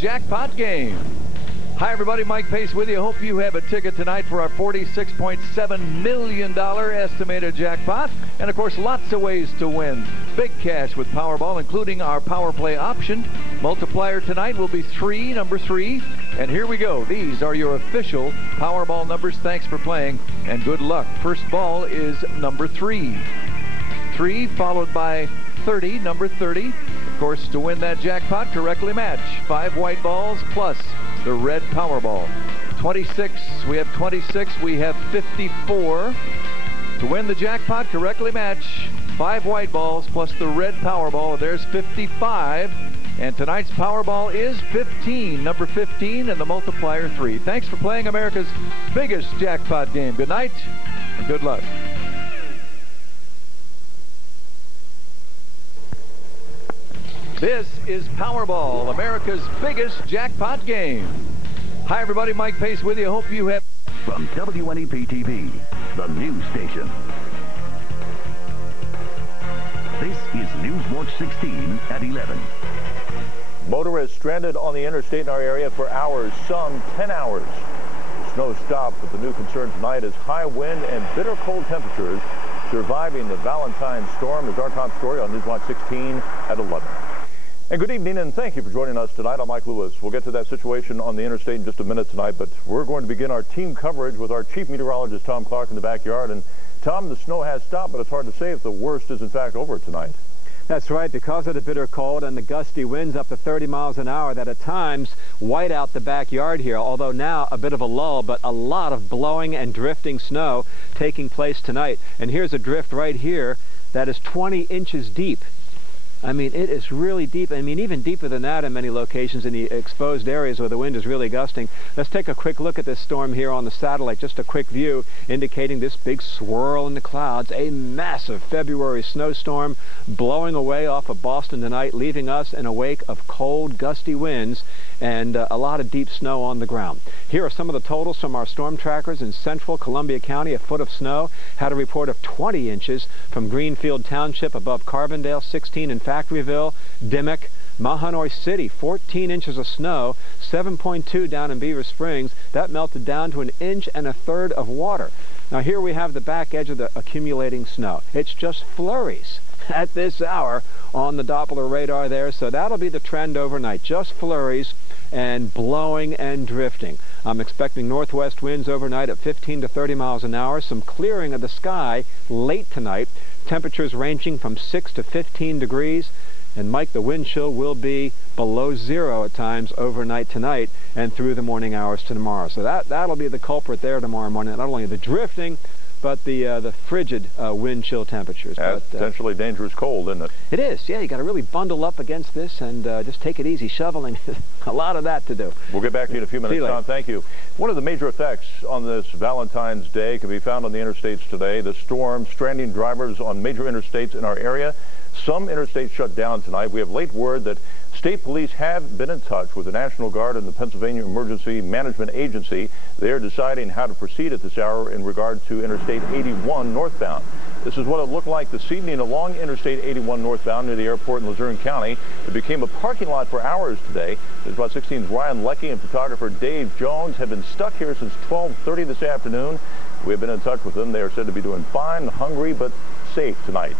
jackpot game. Hi everybody, Mike Pace with you. Hope you have a ticket tonight for our $46.7 million estimated jackpot. And of course, lots of ways to win big cash with Powerball, including our Power Play option. Multiplier tonight will be number 3. And here we go. These are your official Powerball numbers. Thanks for playing and good luck. First ball is number 3. 3 followed by 30, number 30. Of course, to win that jackpot, correctly match 5 white balls plus the red Powerball. 26, we have 26, we have 54. To win the jackpot, correctly match 5 white balls plus the red Powerball. There's 55. And tonight's Powerball is 15, number 15, and the multiplier 3. Thanks for playing America's biggest jackpot game. Good night and good luck. This is Powerball, America's biggest jackpot game. Hi everybody, Mike Pace with you. Hope you have... From WNEP TV, the news station. This is News Watch 16 at 11. Motorists stranded on the interstate in our area for hours, some 10 hours. Snow stopped, but the new concern tonight is high wind and bitter cold temperatures surviving the Valentine storm. Is our top story on News Watch 16 at 11. And good evening, and thank you for joining us tonight. I'm Mike Lewis. We'll get to that situation on the interstate in just a minute tonight, but we're going to begin our team coverage with our chief meteorologist, Tom Clark, in the backyard. And Tom, the snow has stopped, but it's hard to say if the worst is in fact over tonight. That's right, because of the bitter cold and the gusty winds up to 30 miles an hour that at times white out the backyard here, although now a bit of a lull, but a lot of blowing and drifting snow taking place tonight. And here's a drift right here that is 20 inches deep. I mean, it is really deep. I mean, even deeper than that in many locations in the exposed areas where the wind is really gusting. Let's take a quick look at this storm here on the satellite. Just a quick view indicating this big swirl in the clouds. A massive February snowstorm blowing away off of Boston tonight, leaving us in a wake of cold, gusty winds and a lot of deep snow on the ground. Here are some of the totals from our storm trackers in central Columbia County. A foot of snow. Had a report of 20 inches from Greenfield Township above Carbondale, 16 in Factoryville, Dimmock, Mahanoy City, 14 inches of snow, 7.2 down in Beaver Springs. That melted down to 1 1/3 inches of water. Now here we have the back edge of the accumulating snow. It's just flurries at this hour on the Doppler radar there, so that'll be the trend overnight. Just flurries and blowing and drifting. I'm expecting northwest winds overnight at 15 to 30 miles an hour. Some clearing of the sky late tonight. Temperatures ranging from 6 to 15 degrees. And Mike, the wind chill will be below 0 at times overnight tonight and through the morning hours to tomorrow. So that'll be the culprit there tomorrow morning. Not only the drifting, but the frigid wind chill temperatures. That's potentially dangerous cold, isn't it? It is, yeah. You got to really bundle up against this and just take it easy. Shoveling, a lot of that to do. We'll get back to you in a few minutes, Tom. Thank you. One of the major effects on this Valentine's Day can be found on the interstates today. The storm stranding drivers on major interstates in our area. Some interstates shut down tonight. We have late word that state police have been in touch with the National Guard and the Pennsylvania Emergency Management Agency. They are deciding how to proceed at this hour in regard to Interstate 81 northbound. This is what it looked like this evening along Interstate 81 northbound near the airport in Luzerne County. It became a parking lot for hours today. News Watch 16's Ryan Leckie and photographer Dave Jones have been stuck here since 12:30 this afternoon. We have been in touch with them. They are said to be doing fine, hungry, but safe tonight.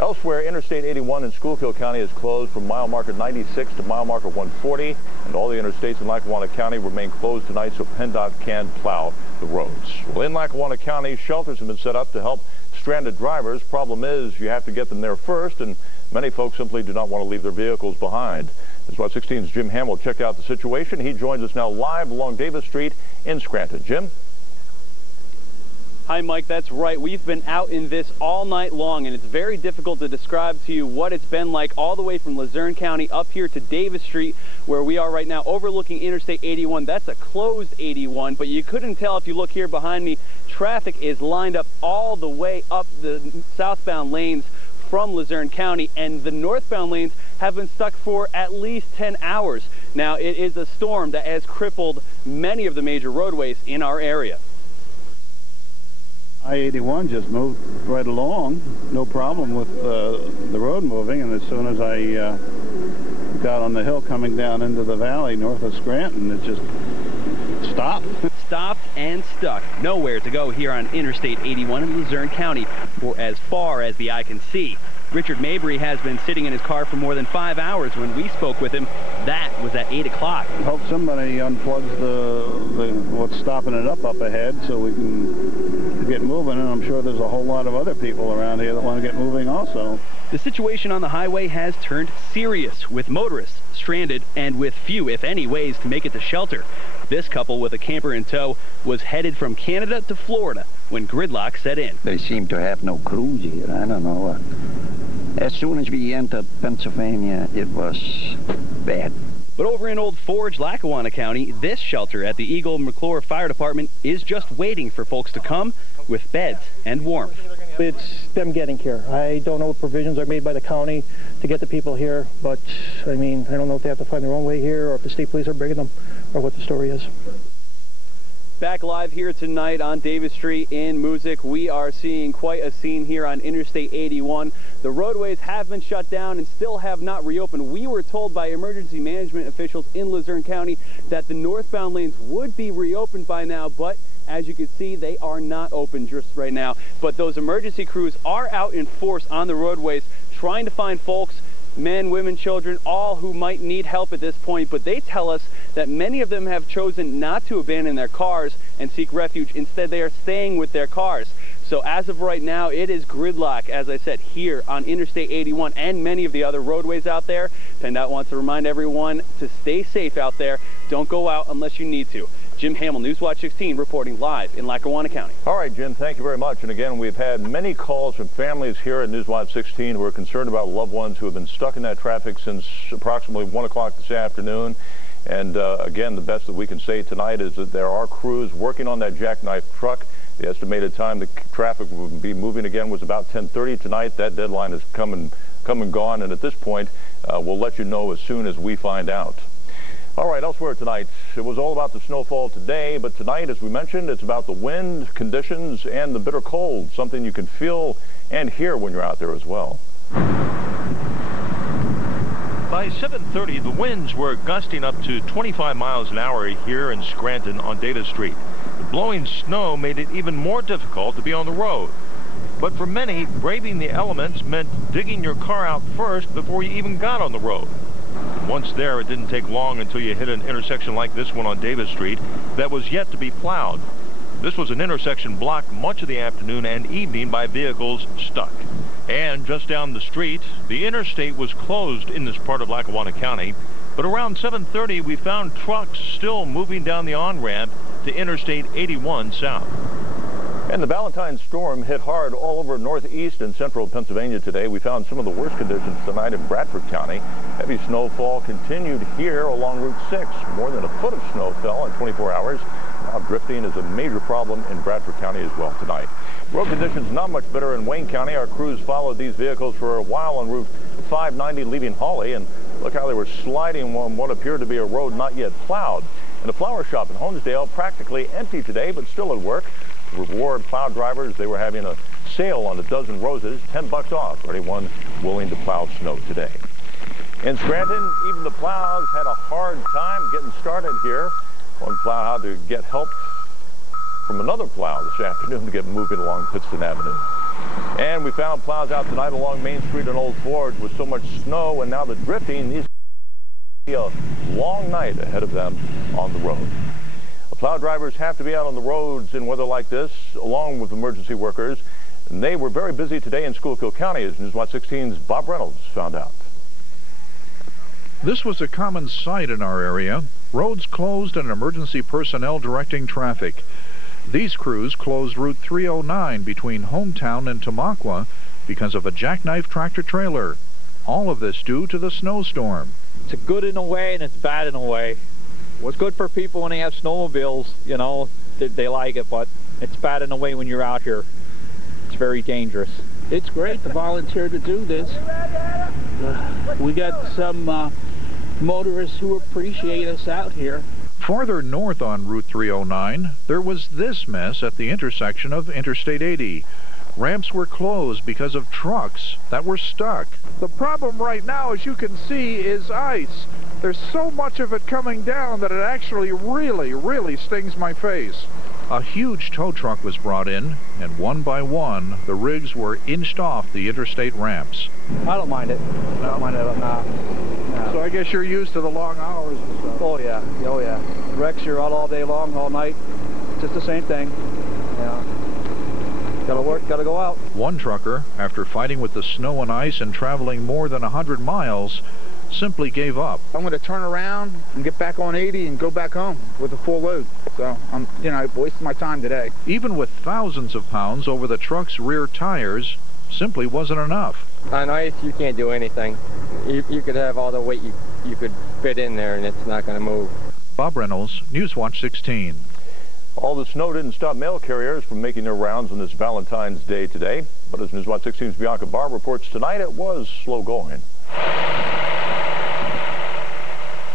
Elsewhere, Interstate 81 in Schuylkill County is closed from mile marker 96 to mile marker 140, and all the interstates in Lackawanna County remain closed tonight so PennDOT can plow the roads. Well, in Lackawanna County, shelters have been set up to help stranded drivers. Problem is, you have to get them there first, and many folks simply do not want to leave their vehicles behind. News Watch 16's Jim Hamill checked out the situation. He joins us now live along Davis Street in Scranton. Jim? Hi, Mike. That's right. We've been out in this all night long, and it's very difficult to describe to you what it's been like all the way from Luzerne County up here to Davis Street, where we are right now, overlooking Interstate 81. That's a closed 81, but you couldn't tell if you look here behind me. Traffic is lined up all the way up the southbound lanes from Luzerne County, and the northbound lanes have been stuck for at least 10 hours. Now, it is a storm that has crippled many of the major roadways in our area. I-81 just moved right along, no problem with the road moving, and as soon as I got on the hill coming down into the valley north of Scranton. It just stopped. Stopped and stuck. Nowhere to go here on Interstate 81 in Luzerne County for as far as the eye can see. Richard Mabry has been sitting in his car for more than 5 hours. When we spoke with him, that was at 8 o'clock. Hope somebody unplugs what's stopping it up ahead so we can get moving, and I'm sure there's a whole lot of other people around here that want to get moving also. The situation on the highway has turned serious, with motorists stranded and with few, if any, ways to make it to shelter. This couple with a camper in tow was headed from Canada to Florida when gridlock set in. They seem to have no crews here. I don't know. As soon as we entered Pennsylvania, it was bad. But over in Old Forge, Lackawanna County, this shelter at the Eagle McClure Fire Department is just waiting for folks to come with beds and warmth. It's them getting here. I don't know what provisions are made by the county to get the people here, but I mean, I don't know if they have to find their own way here or if the state police are bringing them or what the story is. Back live here tonight on Davis Street in Moosic. We are seeing quite a scene here on Interstate 81. The roadways have been shut down and still have not reopened. We were told by emergency management officials in Luzerne County that the northbound lanes would be reopened by now, but as you can see, they are not open just right now. But those emergency crews are out in force on the roadways trying to find folks, men, women, children, all who might need help at this point. But they tell us that many of them have chosen not to abandon their cars and seek refuge. Instead, they are staying with their cars. So as of right now, it is gridlock, as I said, here on Interstate 81 and many of the other roadways out there. PennDOT wants to remind everyone to stay safe out there. Don't go out unless you need to. Jim Hamill, Newswatch 16, reporting live in Lackawanna County. All right, Jim, thank you very much. And again, we've had many calls from families here at Newswatch 16 who are concerned about loved ones who have been stuck in that traffic since approximately 1 o'clock this afternoon. And again, the best that we can say tonight is that there are crews working on that jackknife truck. The estimated time the traffic will be moving again was about 10:30 tonight. That deadline has come and gone, and at this point, we'll let you know as soon as we find out. All right, elsewhere tonight, it was all about the snowfall today, but tonight, as we mentioned, it's about the wind conditions and the bitter cold, something you can feel and hear when you're out there as well. By 7:30, the winds were gusting up to 25 miles an hour here in Scranton on Davis Street. The blowing snow made it even more difficult to be on the road. But for many, braving the elements meant digging your car out first before you even got on the road. Once there, it didn't take long until you hit an intersection like this one on Davis Street that was yet to be plowed. This was an intersection blocked much of the afternoon and evening by vehicles stuck. And just down the street, the interstate was closed in this part of Lackawanna County. But around 7:30, we found trucks still moving down the on-ramp to Interstate 81 south. And the Valentine storm hit hard all over northeast and central Pennsylvania today. We found some of the worst conditions tonight in Bradford County. Heavy snowfall continued here along Route 6. More than a foot of snow fell in 24 hours. Now drifting is a major problem in Bradford County as well tonight. Road conditions not much better in Wayne County. Our crews followed these vehicles for a while on Route 590 leaving Hawley, and look how they were sliding on what appeared to be a road not yet plowed. And the flower shop in Honesdale practically empty today, but still at work. Reward plow drivers, they were having a sale on a dozen roses, $10 off for anyone willing to plow snow today. In Scranton, even the plows had a hard time getting started here. One plow had to get help from another plow this afternoon to get moving along Pittston Avenue. And we found plows out tonight along Main Street in Old Forge with so much snow and now the drifting. These be a long night ahead of them on the road. Plow drivers have to be out on the roads in weather like this, along with emergency workers. And they were very busy today in Schuylkill County, as Newswatch 16's Bob Reynolds found out. This was a common sight in our area. Roads closed and emergency personnel directing traffic. These crews closed Route 309 between Hometown and Tamaqua because of a jackknife tractor trailer. All of this due to the snowstorm. It's good in a way and it's bad in a way. What's good for people when they have snowmobiles, you know, they like it, but it's bad in a way when you're out here. It's very dangerous. It's great to volunteer to do this. We got some motorists who appreciate us out here. Farther north on Route 309, there was this mess at the intersection of Interstate 80. Ramps were closed because of trucks that were stuck. The problem right now, as you can see, is ice. There's so much of it coming down that it actually really stings my face. A huge tow truck was brought in, and one by one, the rigs were inched off the interstate ramps. I don't mind it. I don't mind it. No. So I guess you're used to the long hours and stuff. Oh yeah. Oh yeah. Wrecks, you're out all day long, all night. Just the same thing. Yeah. Gotta work, gotta go out. One trucker, after fighting with the snow and ice and traveling more than 100 miles, simply gave up. I'm going to turn around and get back on 80 and go back home with a full load. So I'm, wasting my time today. Even with thousands of pounds over the truck's rear tires, simply wasn't enough. On ice, you can't do anything. You could have all the weight you could fit in there, and it's not going to move. Bob Reynolds, Newswatch 16. All the snow didn't stop mail carriers from making their rounds on this Valentine's Day today. But as Newswatch 16's Bianca Barr reports tonight, it was slow going.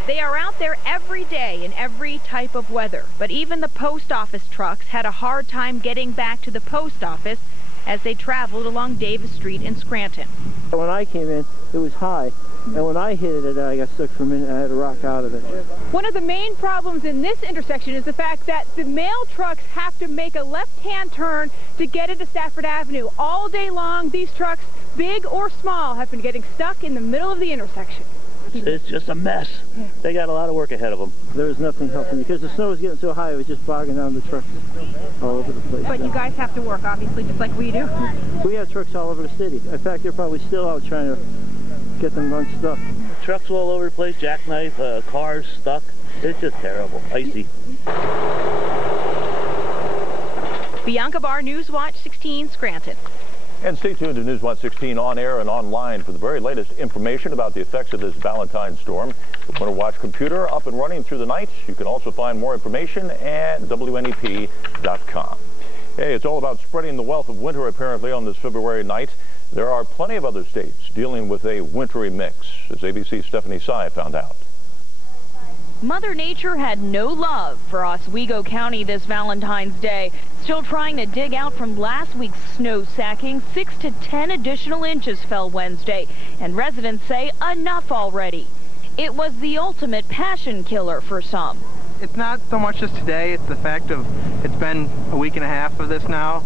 They are out there every day in every type of weather, but even the post office trucks had a hard time getting back to the post office as they traveled along Davis Street in Scranton. When I came in, it was high, and when I hit it, I got stuck for a minute. I had to rock out of it. One of the main problems in this intersection is the fact that the mail trucks have to make a left-hand turn to get into Stafford Avenue. All day long, these trucks, big or small, have been getting stuck in the middle of the intersection. It's just a mess. They got a lot of work ahead of them. There was nothing helping because the snow was getting so high, it was just bogging down the trucks all over the place. But you guys have to work, obviously, just like we do. We have trucks all over the city. In fact, they're probably still out trying to get them unstuck. Trucks all over the place, jackknife, cars stuck. It's just terrible, icy. Bianca Barr, Newswatch 16, Scranton. And stay tuned to Newswatch 16 on air and online for the very latest information about the effects of this Valentine storm. The Winter Watch computer up and running through the night. You can also find more information at WNEP.com. Hey, it's all about spreading the wealth of winter apparently on this February night. There are plenty of other states dealing with a wintry mix, as ABC's Stephanie Sy found out. Mother Nature had no love for Oswego County this Valentine's Day. Still trying to dig out from last week's snow sacking, 6 to 10 additional inches fell Wednesday, and residents say enough already. It was the ultimate passion killer for some. It's not so much just today, it's the fact of it's been a week and a half of this now.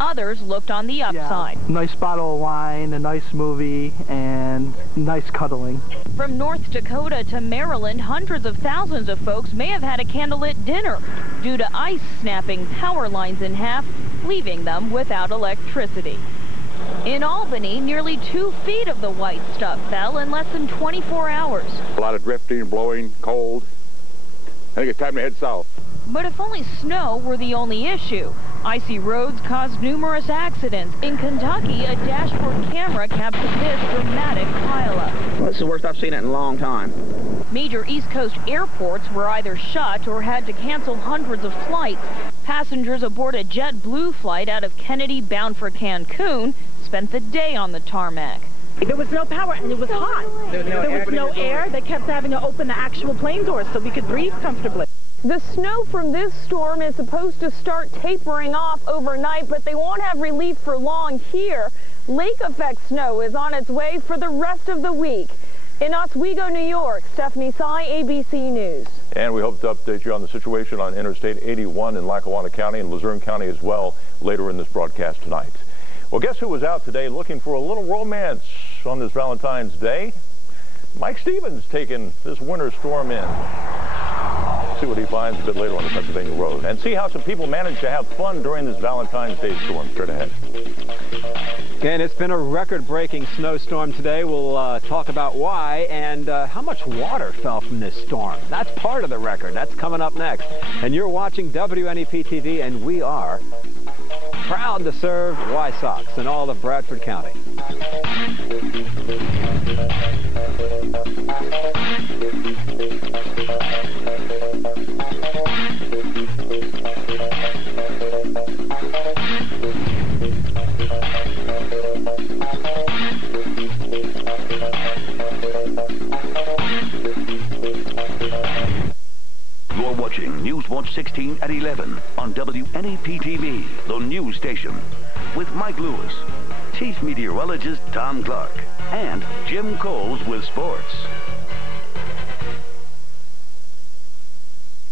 Others looked on the upside. Yeah. Nice bottle of wine, a nice movie, and nice cuddling. From North Dakota to Maryland, hundreds of thousands of folks may have had a candlelit dinner due to ice snapping power lines in half, leaving them without electricity. In Albany, nearly 2 feet of the white stuff fell in less than 24 hours. A lot of drifting, blowing, cold. I think it's time to head south. But if only snow were the only issue, icy roads caused numerous accidents. In Kentucky, a dashboard camera captured this dramatic pileup. Well, it's the worst I've seen it in a long time. Major East Coast airports were either shut or had to cancel hundreds of flights. Passengers aboard a JetBlue flight out of Kennedy bound for Cancun spent the day on the tarmac. There was no power and it was hot. There was no air. They kept having to open the actual plane doors so we could breathe comfortably. The snow from this storm is supposed to start tapering off overnight, but they won't have relief for long here. Lake effect snow is on its way for the rest of the week. In Oswego, New York, Stephanie Sy, ABC News. And we hope to update you on the situation on Interstate 81 in Lackawanna County and Luzerne County as well later in this broadcast tonight. Well, guess who was out today looking for a little romance on this Valentine's Day? Mike Stevens taking this winter storm in. See what he finds a bit later on the Pennsylvania Road and see how some people managed to have fun during this Valentine's Day storm. Straight ahead. And it's been a record-breaking snowstorm today. We'll talk about why and how much water fell from this storm. That's part of the record. That's coming up next. And you're watching WNEP TV, and we are proud to serve Y-Sox in all of Bradford County. Your You're watching News Watch 16 at 11 on WNEP TV, the news station, with Mike Lewis, Chief Meteorologist Tom Clark, and Jim Coles with sports.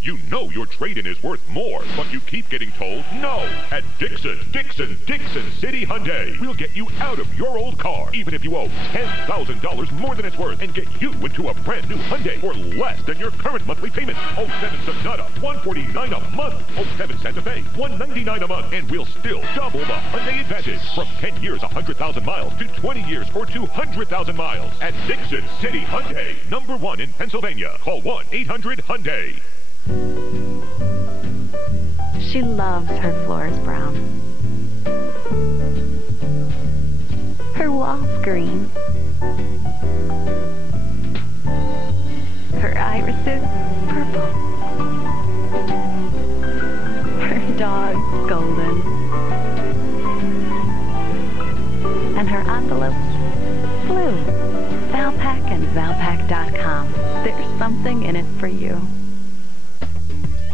You know your trade-in is worth more, but you keep getting told no. At Dixon City Hyundai, we'll get you out of your old car, even if you owe $10,000 more than it's worth, and get you into a brand new Hyundai for less than your current monthly payment. 07 Sonata, $149 a month. 07 Santa Fe, $199 a month, and we'll still double the Hyundai Advantage from 10 years, 100,000 miles to 20 years or 200,000 miles. At Dixon City Hyundai, #1 in Pennsylvania. Call 1-800-HYUNDAI. She loves her floors brown, her walls green, her irises purple, her dog golden, and her envelopes blue. Valpak and Valpak.com. There's something in it for you.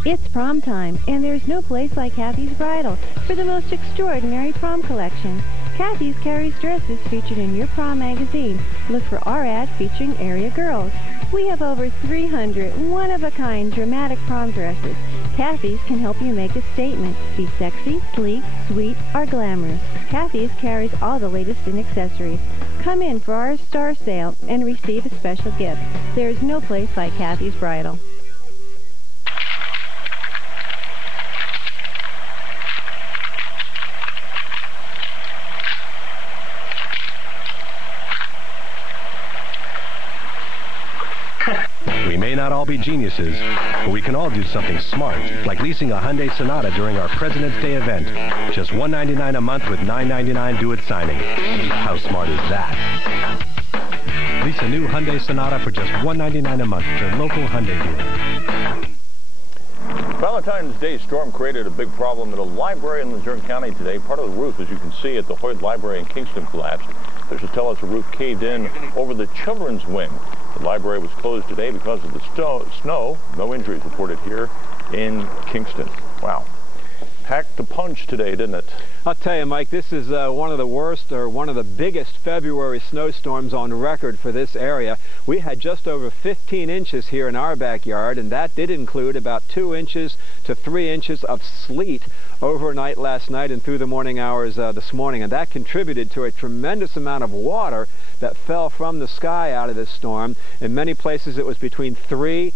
It's prom time, and there's no place like Kathy's Bridal for the most extraordinary prom collection. Kathy's carries dresses featured in your prom magazine. Look for our ad featuring area girls. We have over 300 one-of-a-kind dramatic prom dresses. Kathy's can help you make a statement. Be sexy, sleek, sweet, or glamorous. Kathy's carries all the latest in accessories. Come in for our star sale and receive a special gift. There's no place like Kathy's Bridal. We may not all be geniuses, but we can all do something smart, like leasing a Hyundai Sonata during our President's Day event. Just $199 a month with $999 due at signing. How smart is that? Lease a new Hyundai Sonata for just $199 a month at your local Hyundai dealer. Valentine's Day storm created a big problem at a library in Luzerne County today. Part of the roof, as you can see, at the Hoyt Library in Kingston collapsed. Officials tell us the roof caved in over the children's wing. The library was closed today because of the snow. No injuries reported here in Kingston. Wow. Packed a punch today, didn't it? I'll tell you, Mike, this is one of the worst or one of the biggest February snowstorms on record for this area. We had just over 15 inches here in our backyard, and that did include about 2 inches to 3 inches of sleet overnight last night and through the morning hours this morning, and that contributed to a tremendous amount of water that fell from the sky out of this storm. In many places it was between 3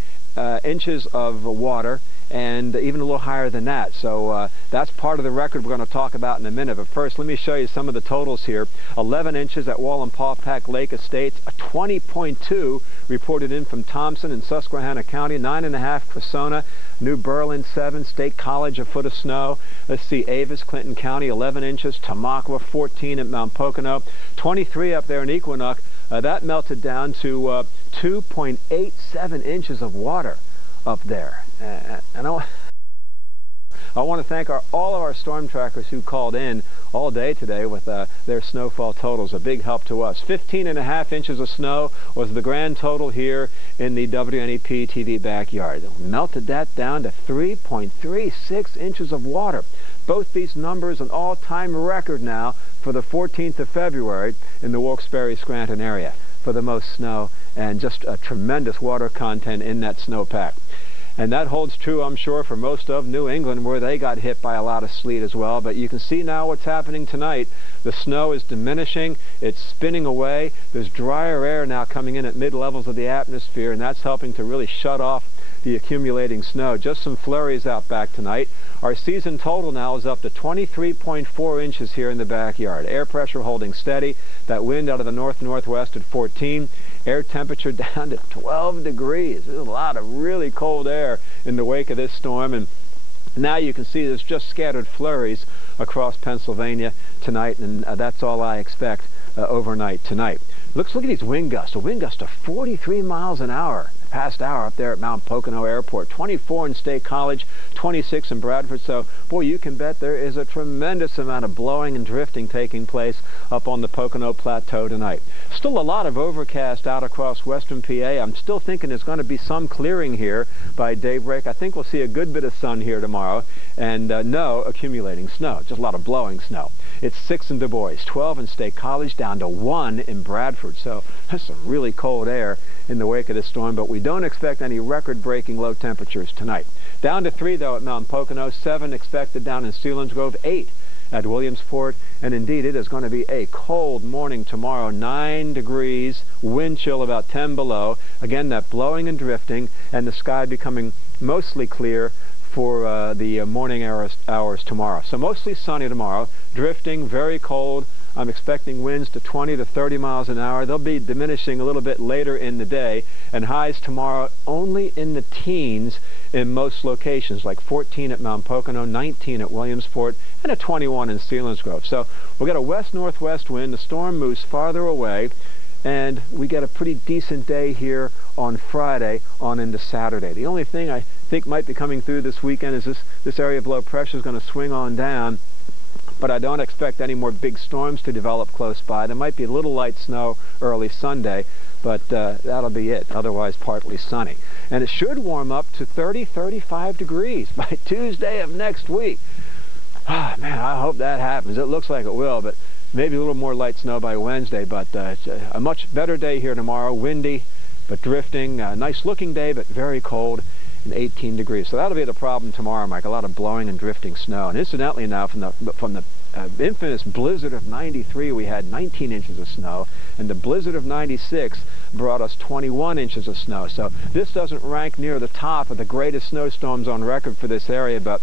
inches of water and even a little higher than that. So that's part of the record we're going to talk about in a minute. But first, let me show you some of the totals here. 11 inches at Wallenpaupack Lake Estates, a 20.2 reported in from Thompson in Susquehanna County, 9.5 Cressona, New Berlin 7, State College a foot of snow. Let's see, Avis, Clinton County 11 inches, Tamaqua 14 at Mount Pocono, 23 up there in Equinox. That melted down to 2.87 inches of water up there. And I want to thank all of our storm trackers who called in all day today with their snowfall totals. A big help to us. 15.5 inches of snow was the grand total here in the WNEP TV backyard. Melted that down to 3.36 inches of water. Both these numbers an all-time record now for the 14th of February in the Wilkes-Barre-Scranton area for the most snow, and just a tremendous water content in that snowpack. And that holds true, I'm sure, for most of New England, where they got hit by a lot of sleet as well. But you can see now what's happening tonight. The snow is diminishing. It's spinning away. There's drier air now coming in at mid-levels of the atmosphere, and that's helping to really shut off the accumulating snow. Just some flurries out back tonight. Our season total now is up to 23.4 inches here in the backyard. Air pressure holding steady. That wind out of the north-northwest at 14. Air temperature down to 12 degrees. There's a lot of really cold air in the wake of this storm, and now you can see there's just scattered flurries across Pennsylvania tonight, and that's all I expect overnight tonight. Look at these wind gusts. A wind gust of 43 miles an hour. past hour up there at Mount Pocono Airport. 24 in State College, 26 in Bradford. So, boy, you can bet there is a tremendous amount of blowing and drifting taking place up on the Pocono Plateau tonight. Still a lot of overcast out across western PA. I'm still thinking there's going to be some clearing here by daybreak. I think we'll see a good bit of sun here tomorrow, and no accumulating snow, just a lot of blowing snow. It's 6 in Du Bois, 12 in State College, down to 1 in Bradford. So that's some really cold air in the wake of this storm, but we don't expect any record-breaking low temperatures tonight. Down to 3, though, at Mount Pocono, 7 expected down in Selinsgrove, 8 at Williamsport, and indeed it is going to be a cold morning tomorrow, 9 degrees, wind chill about 10 below. Again, that blowing and drifting, and the sky becoming mostly clear for the morning hours tomorrow. So mostly sunny tomorrow, drifting, very cold. I'm expecting winds to 20 to 30 miles an hour. They'll be diminishing a little bit later in the day, and highs tomorrow only in the teens in most locations, like 14 at Mount Pocono, 19 at Williamsport, and a 21 in Selinsgrove. So we'll get a west-northwest wind. The storm moves farther away, and we get a pretty decent day here on Friday on into Saturday. The only thing I think might be coming through this weekend is this area of low pressure is going to swing on down, but I don't expect any more big storms to develop close by. There might be a little light snow early Sunday, but that'll be it. Otherwise, partly sunny. And it should warm up to 30, 35 degrees by Tuesday of next week. Ah, man, I hope that happens. It looks like it will, but maybe a little more light snow by Wednesday. But it's a much better day here tomorrow. Windy, but drifting. Nice looking day, but very cold. 18 degrees. So that'll be the problem tomorrow, Mike. A lot of blowing and drifting snow. And incidentally now, from the infamous blizzard of 93, we had 19 inches of snow, and the blizzard of 96 brought us 21 inches of snow. So this doesn't rank near the top of the greatest snowstorms on record for this area, but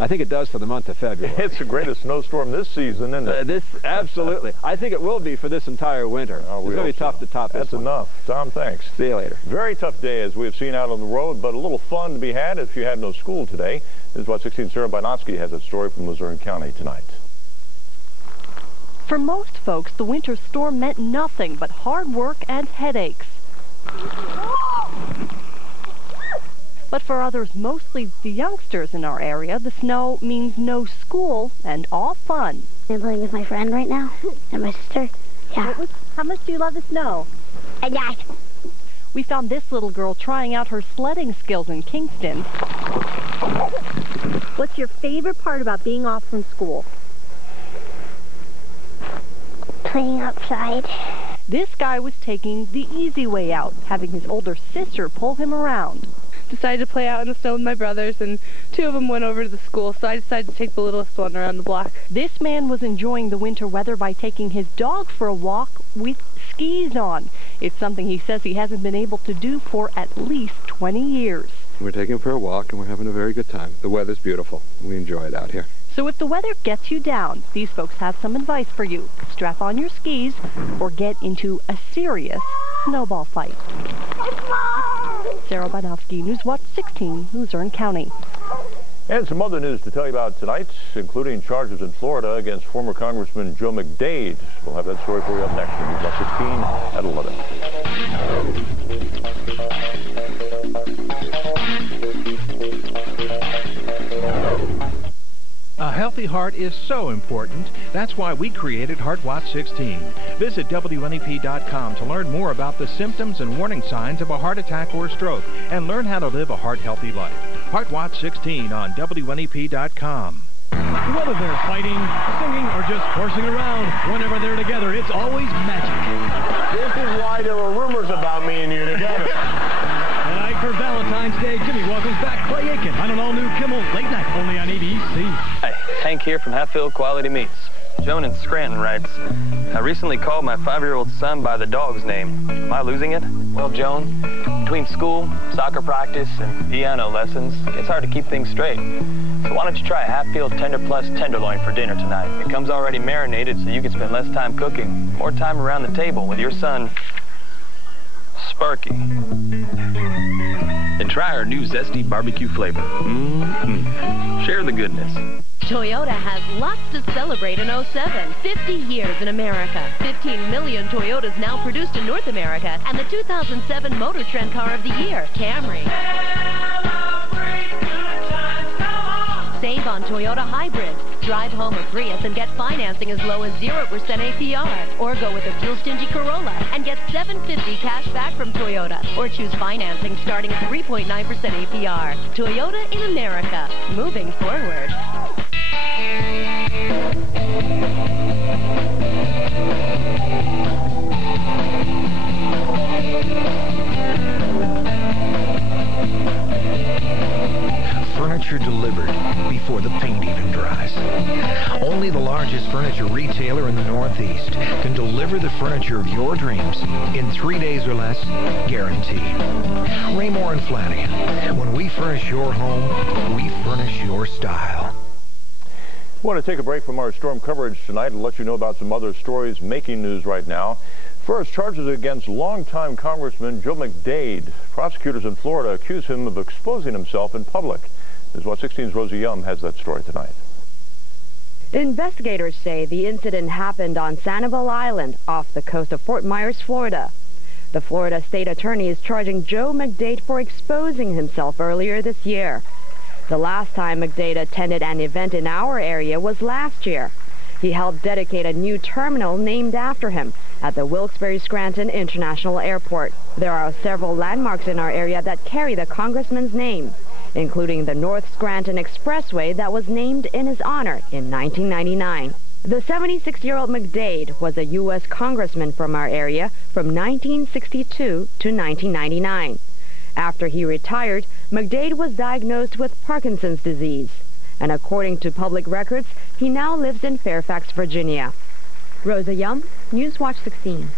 I think it does for the month of February. It's the greatest snowstorm this season, isn't it? Absolutely. I think it will be for this entire winter. Oh, it's going to be tough to top this. That's enough. Tom, thanks. See you later. Very tough day, as we've seen out on the road, but a little fun to be had if you had no school today. This is what 16 Sarah Binotsky has a story from Luzerne County tonight. For most folks, the winter storm meant nothing but hard work and headaches. But for others, mostly the youngsters in our area, the snow means no school and all fun. I'm playing with my friend right now and my sister. Yeah. How much do you love the snow? A lot. We found this little girl trying out her sledding skills in Kingston. What's your favorite part about being off from school? Playing outside. This guy was taking the easy way out, having his older sister pull him around. Decided to play out in the snow with my brothers, and 2 of them went over to the school, so I decided to take the littlest one around the block. This man was enjoying the winter weather by taking his dog for a walk with skis on. It's something he says he hasn't been able to do for at least 20 years. We're taking him for a walk, and we're having a very good time. The weather's beautiful. We enjoy it out here. So if the weather gets you down, these folks have some advice for you. Strap on your skis or get into a serious snowball fight. Sarah Binotsky, News Watch 16, Luzerne County. And some other news to tell you about tonight, including charges in Florida against former Congressman Joe McDade. We'll have that story for you up next on News Watch 16 at 11. A healthy heart is so important. That's why we created Heart Watch 16. Visit WNEP.com to learn more about the symptoms and warning signs of a heart attack or stroke and learn how to live a heart-healthy life. Heart Watch 16 on WNEP.com. Whether they're fighting, singing, or just horsing around, whenever they're together, it's always magic. This is why there were rumors about me and you together. Tonight for Valentine's Day, Jimmy welcomes back Clay Aiken on an all-new Kimmel Late Night, only on ABC. Hi, Hank here from Hatfield Quality Meats. Joan in Scranton writes, I recently called my 5-year-old son by the dog's name. Am I losing it? Well, Joan, between school, soccer practice, and piano lessons, it's hard to keep things straight. So why don't you try a Hatfield Tender Plus tenderloin for dinner tonight? It comes already marinated so you can spend less time cooking, more time around the table with your son, Sparky. And try our new zesty barbecue flavor. Share the goodness. Toyota has lots to celebrate in 07. 50 years in America. 15 million Toyotas now produced in North America. And the 2007 Motor Trend Car of the Year, Camry. Save on Toyota hybrids. Drive home a Prius and get financing as low as 0% APR. Or go with a fuel-stingy Corolla and get $750 cash back from Toyota. Or choose financing starting at 3.9% APR. Toyota in America. Moving forward. Furniture delivered before the paint even dries. Only the largest furniture retailer in the Northeast can deliver the furniture of your dreams in 3 days or less, guaranteed. Raymore and Flanagan. When we furnish your home, we furnish your style. I want to take a break from our storm coverage tonight and let you know about some other stories making news right now. First, charges against longtime Congressman Joe McDade. Prosecutors in Florida accuse him of exposing himself in public. This is what 16's Rosie Yum has that story tonight. Investigators say the incident happened on Sanibel Island off the coast of Fort Myers, Florida. The Florida state attorney is charging Joe McDade for exposing himself earlier this year. The last time McDade attended an event in our area was last year. He helped dedicate a new terminal named after him at the Wilkes-Barre-Scranton International Airport. There are several landmarks in our area that carry the congressman's name, including the North Scranton Expressway that was named in his honor in 1999. The 76-year-old McDade was a U.S. congressman from our area from 1962 to 1999. After he retired, McDade was diagnosed with Parkinson's disease, and according to public records, he now lives in Fairfax, Virginia. Rosa Yum, Newswatch 16.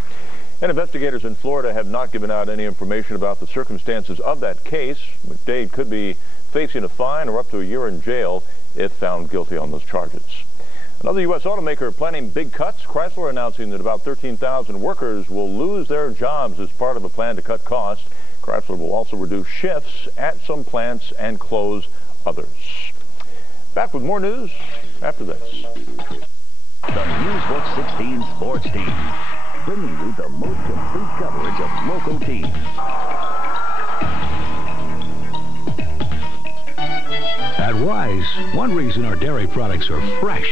And investigators in Florida have not given out any information about the circumstances of that case. McDade could be facing a fine or up to a year in jail if found guilty on those charges. Another U.S. automaker planning big cuts. Chrysler announcing that about 13,000 workers will lose their jobs as part of a plan to cut costs. Chrysler will also reduce shifts at some plants and close others. Back with more news after this. The Newswatch 16 sports team, bringing you the most complete coverage of local teams. At Wise, one reason our dairy products are fresh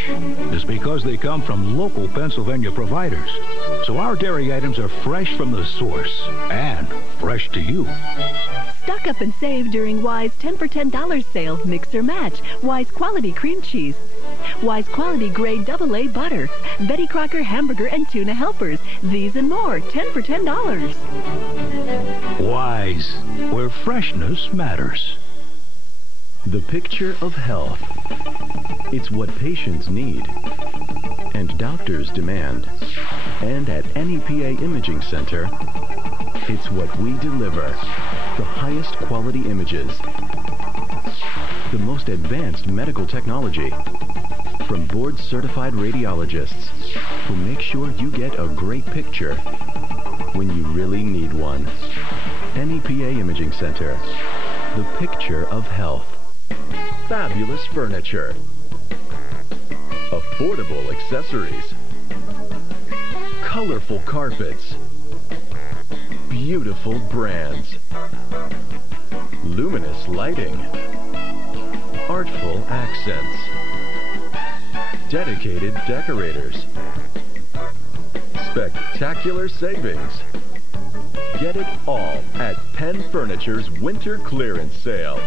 is because they come from local Pennsylvania providers. So our dairy items are fresh from the source and fresh to you. Stock up and save during Wise 10 for $10 sale. Mix or match. Wise Quality Cream Cheese. Wise Quality Grade AA Butter. Betty Crocker Hamburger and Tuna Helpers. These and more. 10 for $10. Wise, where freshness matters. The picture of health. It's what patients need and doctors demand. And at NEPA Imaging Center, it's what we deliver. The highest quality images. The most advanced medical technology. From board-certified radiologists who make sure you get a great picture when you really need one. NEPA Imaging Center. The picture of health. Fabulous furniture. Affordable accessories. Colorful carpets. Beautiful brands. Luminous lighting. Artful accents. Dedicated decorators. Spectacular savings. Get it all at Penn Furniture's Winter Clearance Sale.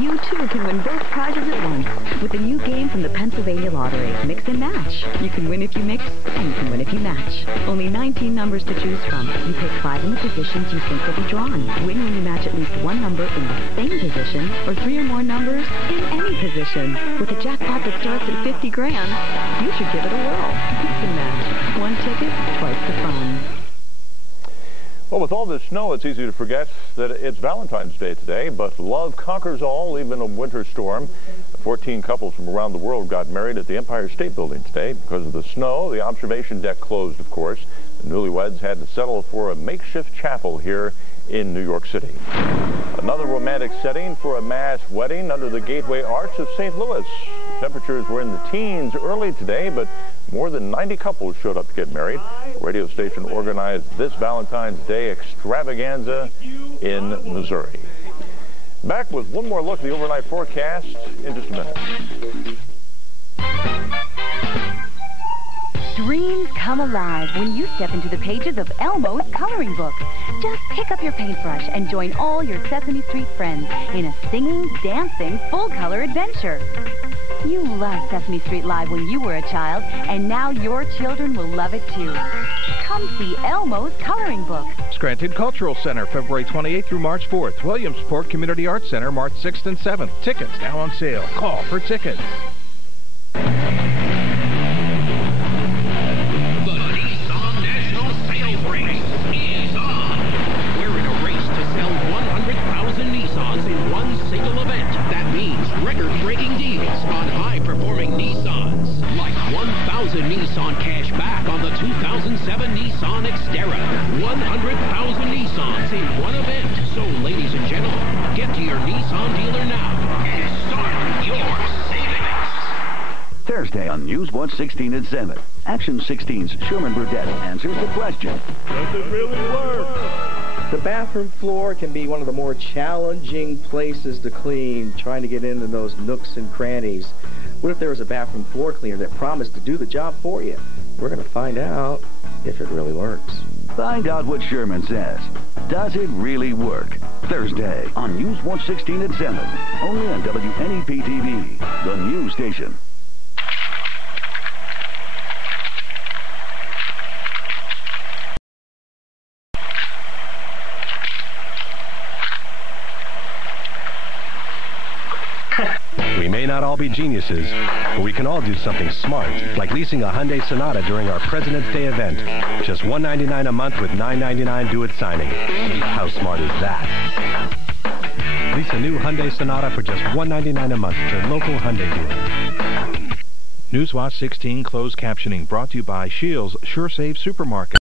You too can win both prizes at once with a new game from the Pennsylvania Lottery, Mix and Match. You can win if you mix, and you can win if you match. Only 19 numbers to choose from. You pick 5 in the positions you think will be drawn. Win when you match at least 1 number in the same position, or 3 or more numbers in any position. With a jackpot that starts at 50 grand, you should give it a whirl. Mix and Match. 1 ticket, twice the fun. Well, with all this snow, it's easy to forget that it's Valentine's Day today, but love conquers all, even a winter storm. 14 couples from around the world got married at the Empire State Building today. Because of the snow, the observation deck closed, of course. The newlyweds had to settle for a makeshift chapel here in New York City. Another romantic setting for a mass wedding under the Gateway Arch of St. Louis. Temperatures were in the teens early today, but more than 90 couples showed up to get married. A radio station organized this Valentine's Day extravaganza in Missouri. Back with one more look at the overnight forecast in just a minute. Dreams come alive when you step into the pages of Elmo's coloring book. Just pick up your paintbrush and join all your Sesame Street friends in a singing, dancing, full-color adventure. You loved Sesame Street Live when you were a child, and now your children will love it too. Come see Elmo's coloring book. Scranton Cultural Center, February 28th through March 4th. Williamsport Community Arts Center, March 6th and 7th. Tickets now on sale. Call for tickets. Nissan cash back on the 2007 Nissan Xterra. 100,000 Nissans in one event. So, ladies and gentlemen, get to your Nissan dealer now and start your savings. Thursday on News Watch 16 at 7. Action 16's Sherman Burdett answers the question. Does it really work? The bathroom floor can be one of the more challenging places to clean, trying to get into those nooks and crannies. What if there was a bathroom floor cleaner that promised to do the job for you? We're going to find out if it really works. Find out what Sherman says. Does it really work? Thursday on News Watch 16 at 7. Only on WNEP TV, the news station. We may not all be geniuses, but we can all do something smart, like leasing a Hyundai Sonata during our President's Day event. Just $199 a month with $999 due at signing. How smart is that? Lease a new Hyundai Sonata for just $199 a month at your local Hyundai dealer. Newswatch 16 closed captioning brought to you by Shields SureSave Supermarket.